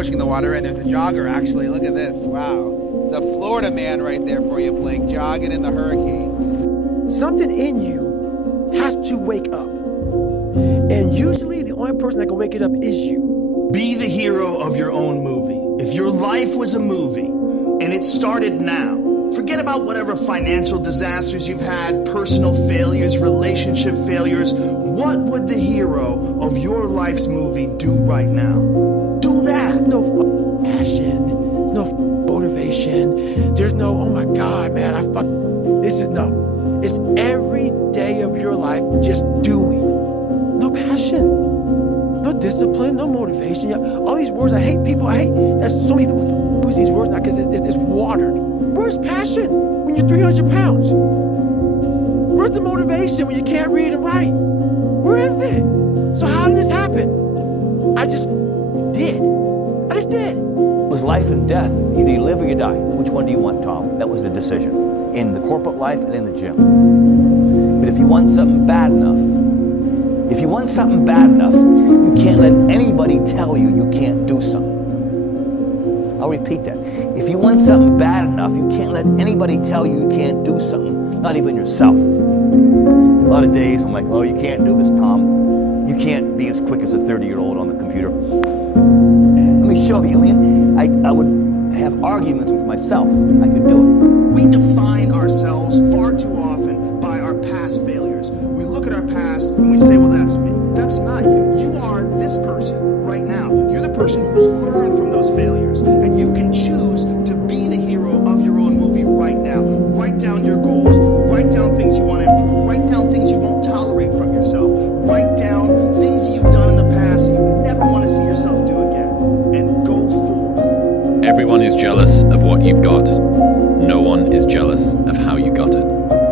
pushing the water, and there's a jogger actually. Look at this. Wow. The Florida man right there for you, Blake, jogging in the hurricane. Something in you has to wake up. And usually the only person that can wake it up is you. Be the hero of your own movie. If your life was a movie and it started now, forget about whatever financial disasters you've had, personal failures, relationship failures. What would the hero of your life's movie do right now? Do that. No passion. There's no motivation. There's no, oh my God, man, no. It's every day of your life just doing. No passion. No discipline, no motivation. All these words, I hate people. There's so many people use these words now because it's watered. Where's passion when you're 300 pounds? Where's the motivation when you can't read and write? Where is it? So how did this happen? I just did. It was life and death. Either you live or you die. Which one do you want, Tom? That was the decision. In the corporate life and in the gym. But if you want something bad enough, you can't let anybody tell you you can't do something. I'll repeat that. If you want something bad enough, you can't let anybody tell you you can't do something, not even yourself. A lot of days I'm like, oh, you can't do this, Tom. You can't be as quick as a 30-year-old on the computer. Let me show you. I would have arguments with myself. I could do it. We define ourselves far too often by our past failures. We look at our past and we say, well, that's me. That's not you. You are this person right now. You're the person who's learned from those failures. And you can choose to be the hero of your own movie right now. Write down your goals. Write down things you want to improve. Write down things you won't tolerate from yourself. Write down things that you've done in the past that you never want to see yourself do again. And go forward. Everyone is jealous of what you've got. No one is jealous of how you got it.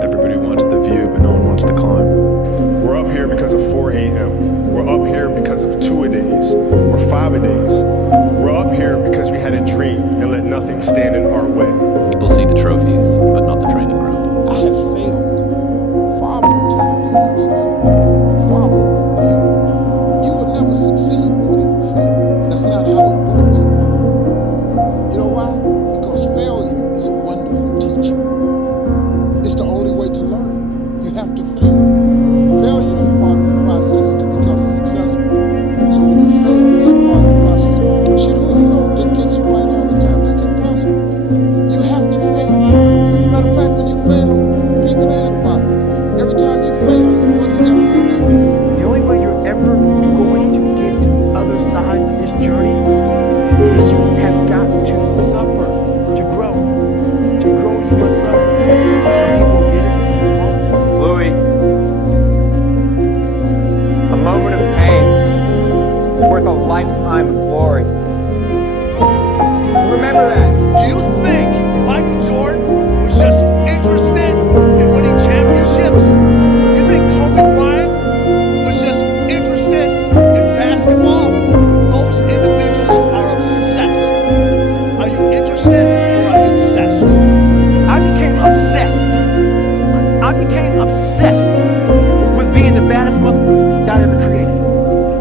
Everybody wants the view, but no one wants the climb. We're up here because of 4 a.m. We're up here because of 2-a-days or 5-a-days. We're up here because we had a dream and let nothing stand in our way. People see the trophies, but not the training ground. I have failed far more times than I've succeeded. Far more. You would never succeed more than you fail. That's not how it works. You know why? Because failure is a wonderful teacher. It's the only way to learn. You have to fail. Failure is a part of the process to becoming successful. So when you fail, it's a part of the process. Shit, who you know that gets it right all the time? That's impossible. You have to fail. Matter of fact, when you fail, people mad about it. Every time you fail, you're one step closer. The only way you're ever going to get to the other side of this journey is you have got to suffer to grow. To grow, you must suffer. Some people get it, some people won't. Louis, a moment of pain is worth a lifetime of glory. Remember that. Do you think Michael Jordan was just interested in winning championships? You think Kobe Bryant was just interested in basketball? Those individuals are obsessed. Are you interested or are you obsessed? I became obsessed with being the baddest mother God ever created.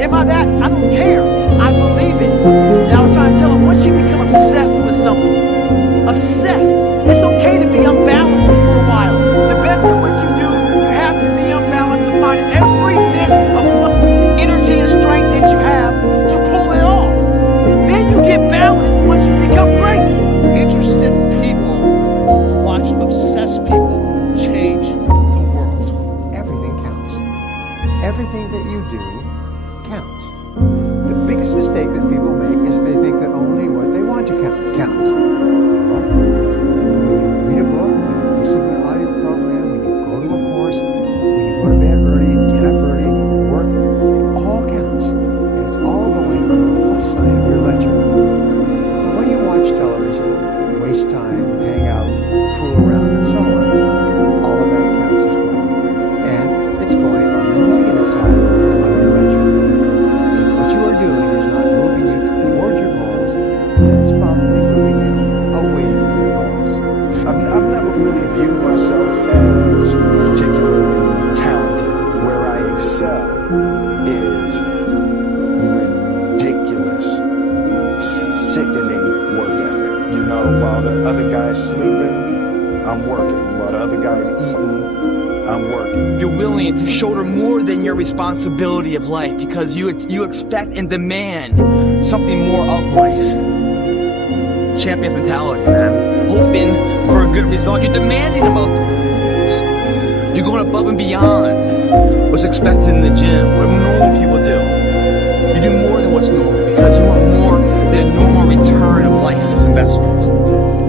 Am I that? I don't care. I believe it. And I was trying to tell him, once you become obsessed with something, it's okay to be unbalanced for a while. The best at what you do, you have to be unbalanced to find every bit of energy and strength that you have to pull it off. Then you get balanced once you become great. Interested people watch obsessed people change the world. Everything counts. Everything that you do counts. The biggest mistake that people make is they think that only what they want to count counts. No. When you read a book, when you listen to an audio program, when you go to a course, when you go to bed early and get up early and you work, it all counts. And it's all going on the plus side of your ledger. But when you watch television, waste time, hang out, fool around, and so on, all of that counts as well. And it's going on the negative side of your ledger. sickening work ethic. You know, while the other guy's sleeping, I'm working. While the other guy's eating, I'm working. You're willing to shoulder more than your responsibility of life because you expect and demand something more of life. Champion's mentality, man. Hoping for a good result. You're demanding above it. You're going above and beyond what's expected in the gym, what normal people do. You do more than what's normal because you want more than a normal return of life's investment.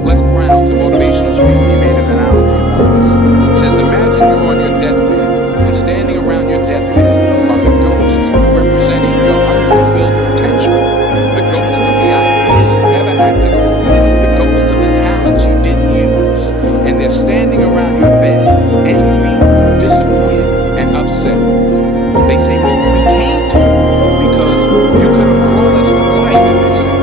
Les Brown's a motivational speaker. He made an analogy about this. He says, imagine you're on your deathbed and standing around your deathbed are the ghosts representing your unfulfilled potential. The ghost of the ideas you never acted on. The ghost of the talents you didn't use. And they're standing around your bed, angry, disappointed, and upset. They say, well, we came to you because you could have brought us to life, they say.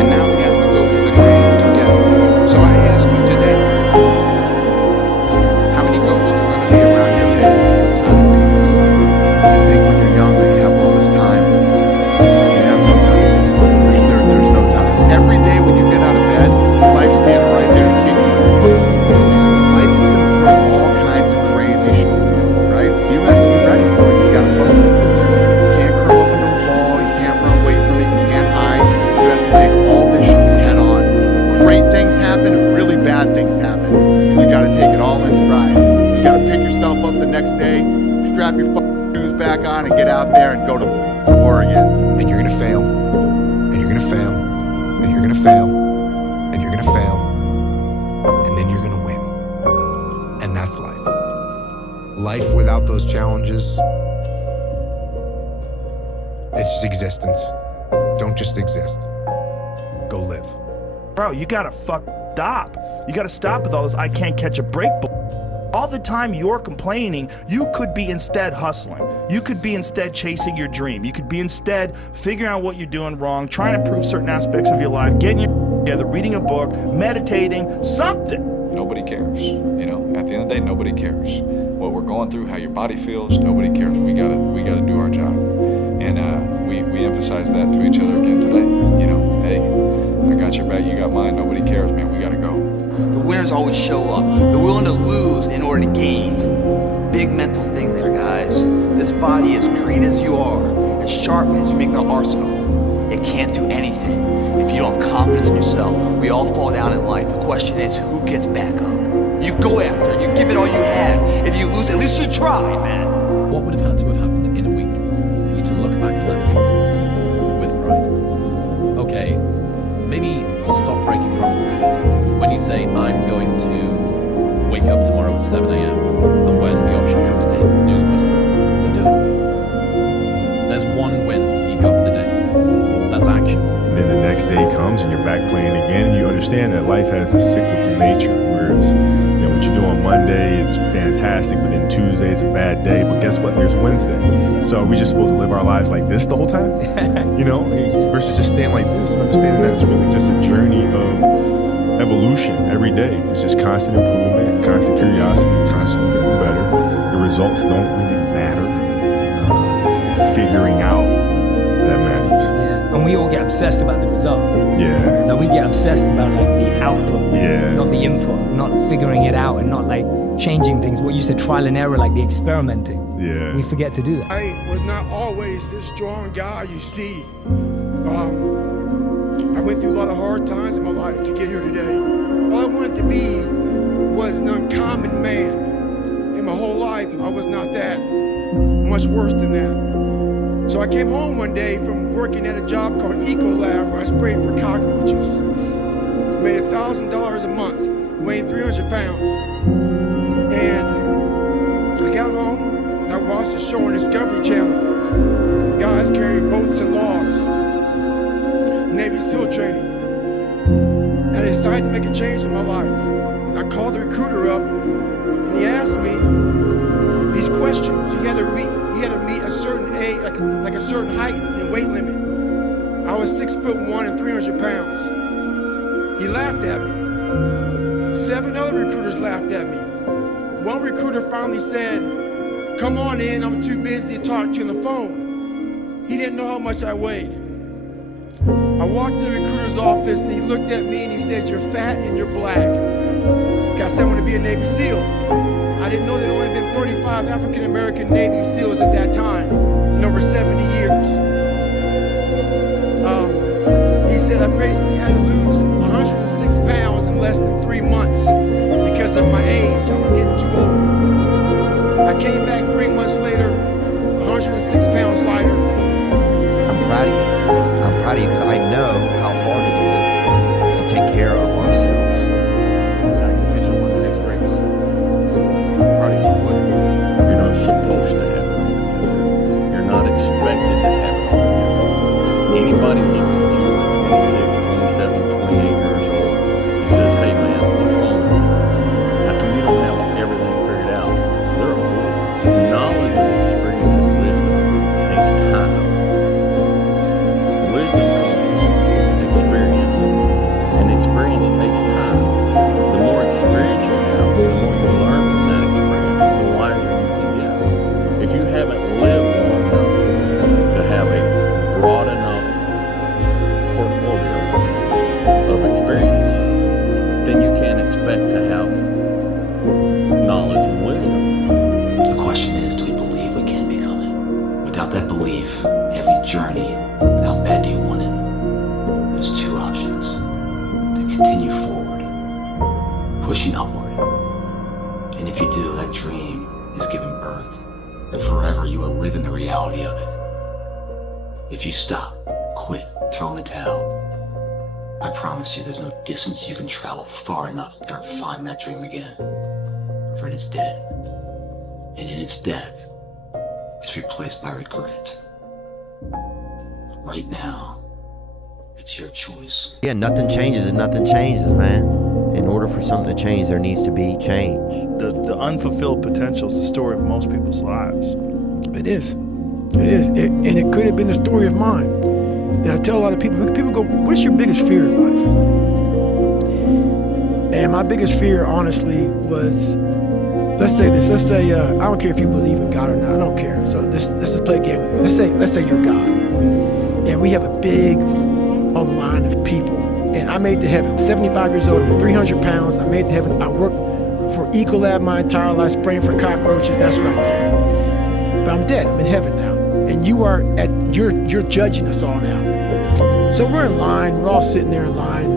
And now we have to go to the grave together. So I ask you today, how many ghosts are going to be around your bed when the time comes? You think when you're young that you have all this time. You have no time. There's no time. Every day when you get out of bed, life's standing right there to kick you. Life is going to throw all kinds of crazy shit, right? You have to be ready for it. You got to focus. You can't curl up into a ball. You can't run away from it. You can't hide. You have to take all this shit head on. Great things happen and really bad things happen. And you got to take it all in stride. You got to pick yourself up the next day, strap your shoes back on, and get out there and go to war again. And you're gonna fail, and you're gonna fail, and you're gonna fail, and you're gonna fail, and then you're gonna win. And that's life. Life without those challenges, it's just existence. Don't just exist. Go live. Bro, you gotta stop. You gotta stop with all this I can't catch a break. All the time you're complaining, you could be instead hustling. You could be instead chasing your dream. You could be instead figuring out what you're doing wrong, trying to improve certain aspects of your life, getting your together, reading a book, meditating, something. Nobody cares. You know, at the end of the day, nobody cares. What we're going through, how your body feels, nobody cares. We gotta do our job. And we emphasize that to each other again today. You know, hey, I got your back, you got mine, nobody cares, man, we gotta go. The winners always show up. They're willing to lose in order to gain. Big mental thing there, guys. This body, as green as you are, as sharp as you make the arsenal, it can't do anything if you don't have confidence in yourself. We all fall down in life. The question is, who gets back up? You go after it. You give it all you have. If you lose, at least you tried, man. What would have had to have happened in a week for you to look back at that week with pride? Okay, maybe stop breaking promises to yourself. When you say, I'm going to wake up tomorrow at 7 a.m. and when the option comes to hit the snooze button, then do it. There's one win that you've got for the day. That's action. And then the next day comes and you're back playing again, and you understand that life has a cyclical nature where it's, you know, what you do on Monday, it's fantastic, but then Tuesday, it's a bad day. But guess what? There's Wednesday. So are we just supposed to live our lives like this the whole time? You know, versus just staying like this and understanding that it's really just a journey of evolution every day. It's just constant improvement, constant curiosity, constantly getting better. The results don't really matter. It's the figuring out that matters. Yeah, and we all get obsessed about the results. Yeah. No, we get obsessed about like the output, yeah, not the input, not figuring it out and not like changing things. What you said, trial and error, like the experimenting. Yeah. We forget to do that. I was not always this strong guy you see. I went through a lot of hard times in my life to get here today. All I wanted to be was an uncommon man. In my whole life, I was not that. Much worse than that. So I came home one day from working at a job called Ecolab where I sprayed for cockroaches. Made $1,000 a month, weighed 300 pounds. And I got home and I watched a show on Discovery Channel. Guys carrying boats and logs. Navy SEAL training. And I decided to make a change in my life. And I called the recruiter up, and he asked me these questions. You had to meet a certain age, like a certain height and weight limit. I was 6'1" and 300 pounds. He laughed at me. 7 other recruiters laughed at me. One recruiter finally said, "Come on in, I'm too busy to talk to you on the phone." He didn't know how much I weighed. I walked in the recruiter's his office and he looked at me and he said, "You're fat and you're black." I said I want to be a Navy SEAL. I didn't know there had only been 35 African American Navy SEALs at that time in over 70 years. He said I basically had to lose 106 pounds in less than 3 months because of my age. I was getting too old. I came back 3 months later, 106 pounds lighter. I'm proud of you. I'm proud of you because I know how hard it is to take care of ourselves. You're not supposed to have it. You're not expected to have it all. Anybody looks at you at 26, 27, 28 years old and says, "Hey man, what's wrong with you? How come you don't have everything figured out?" They're a fool. Knowledge and experience and wisdom takes time. Wisdom comes from experience, and experience takes time. The more experience you have, the more you learn from that experience, the wiser you can get. If you haven't lived long enough to have a broad enough portfolio of experience, then you can't expect to have knowledge and wisdom. The question is, do we believe we can become it? Without that belief, every journey, how bad do you want it? There's two options. To continue forward, pushing upward. And if you do, that dream is given birth, and forever you will live in the reality of it. If you stop, quit, throw in the towel, I promise you there's no distance you can travel far enough to ever find that dream again. For it is dead. And in its death, it's replaced by regret. Right now, it's your choice. Yeah, nothing changes and nothing changes, man. In order for something to change, there needs to be change. The unfulfilled potential is the story of most people's lives. It is. It is. And it could have been the story of mine. And I tell a lot of people go, "What's your biggest fear in life?" And my biggest fear, honestly, was, let's say this. Let's say, I don't care if you believe in God or not. I don't care. So let's just play a game with me. Let's say you're God. And we have a big line of people. And I made it to heaven, 75 years old, I'm 300 pounds. I made it to heaven. I worked for Ecolab my entire life, spraying for cockroaches. That's what I did. But I'm dead. I'm in heaven now. And you're judging us all now. So we're in line. We're all sitting there in line.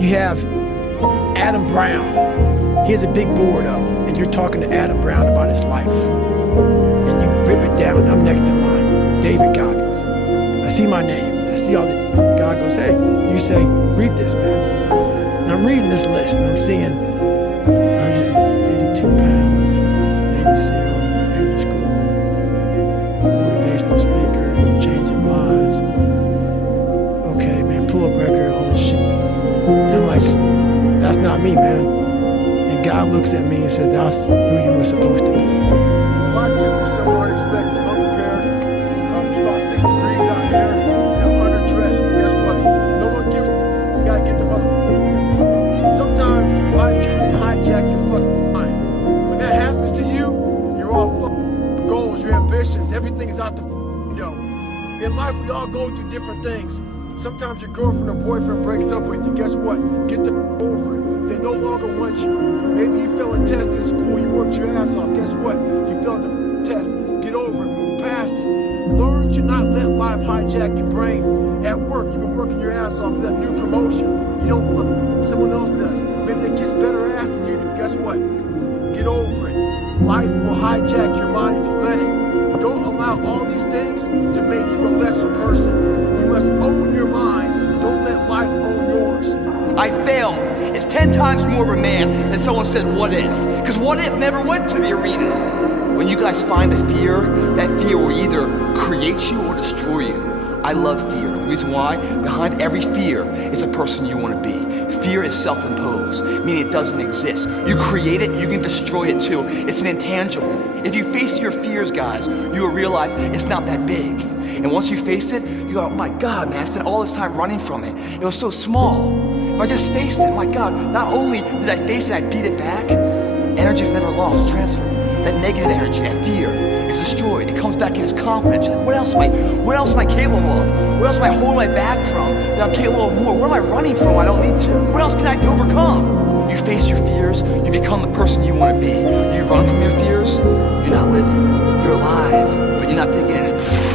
You have Adam Brown. He has a big board up, and you're talking to Adam Brown about his life. And you rip it down. I'm next in line. David Goggins. I see my name. I see all the. God goes, "Hey," you say, "Read this, man." And I'm reading this list, and I'm seeing 182 pounds, Navy SEAL, Air School, motivational speaker, changing lives. Okay, man, pull-up record, all this shit. And I'm like, that's not me, man. And God looks at me and says, "That's who you were supposed to be." Life took me somewhere unexpected, unprepared. It's about 6 degrees out here, and I'm underdressed. But guess what? No one gives a you gotta get the mother. Sometimes life can really hijack your fucking mind. When that happens to you, you're all fucking goals, your ambitions, everything is out the window. In life, we all go through different things. Sometimes your girlfriend or boyfriend breaks up with you. Guess what? Get the over it. They no longer want you. Maybe you failed a test in school. You worked your ass off. Guess what? You failed the test. Get over it. Move past it. Learn to not let life hijack your brain. At work, you've been working your ass off for that new promotion. You don't fuck someone else does. Maybe they kiss better ass than you do. Guess what? Get over it. Life will hijack your mind if you let it. Don't allow all these things to make you a lesser person. You must own your mind. Don't let life own yours. I failed. It's 10 times more of a man than someone said, "What if?" Because what if never went to the arena. When you guys find a fear, that fear will either create you or destroy you. I love fear. The reason why? Behind every fear is a person you want to be. Fear is self-imposed, meaning it doesn't exist. You create it, you can destroy it too. It's an intangible. If you face your fears, guys, you will realize it's not that big. And once you face it, you go, "Oh my God, man, I spent all this time running from it. It was so small. If I just faced it, my God, not only did I face it, I beat it back. Energy is never lost, transferred. That negative energy, that fear, is destroyed. It comes back in as confidence. You're like, what else am I capable of? What else am I holding my back from that I'm capable of more? What am I running from I don't need to? What else can I overcome? You face your fears, you become the person you want to be. You run from your fears, you're not living. You're alive, but you're not thinking,